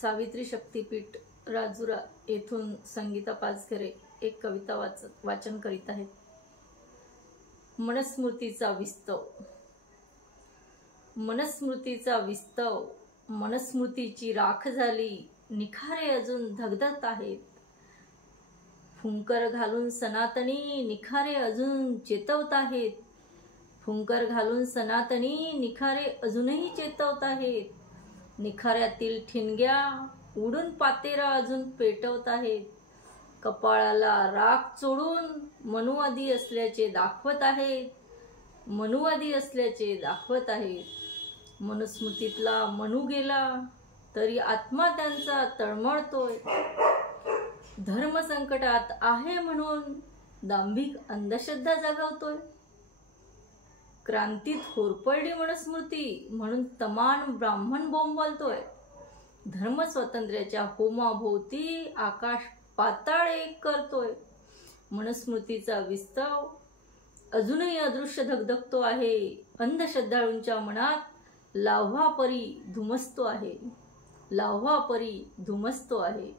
सावित्री शक्तीपीठ राजुरा येथून संगीता पाचघरे एक कविता वाचन करीत आहेत। मनस्मृतीचा विस्तव। मनस्मृतीचा विस्तव, मनस्मृतीची राख झाली, निखारे अजून धगधगत आहेत। फुंकर घालून सनातनी निखारे अजून चेतवत आहेत। फुंकर घालून सनातनी निखारे अजूनही चेतवत आहेत। निखाऱ्यातील ठिणग्या उडून पातेरा अजून पेटवत आहेत। कपाळाला राख चोळून मनुवादी असल्याचे दाखवत आहेत। मनुवादी असल्याचे दाखवत आहेत। मनुस्मृतीतला मनू गेला तरी आत्मा त्यांचा तळमळतोय। धर्म संकटात आहे म्हणून दांभिक अंधश्रद्धा जागवतोय। क्रांतीत होरपळली मनुस्मृती म्हणून तमान ब्राह्मण बोंबलतोय। धर्म स्वातंत्र्याच्या होमाभोवती आकाश पाताळ एक करतोय। मनुस्मृतीचा विस्तव अजूनही अदृश्य धगधगतो आहे। अंधश्रद्धाळूंच्या मनात लाव्हापरी धुमसतो आहे। लाव्हापरी धुमसतो आहे।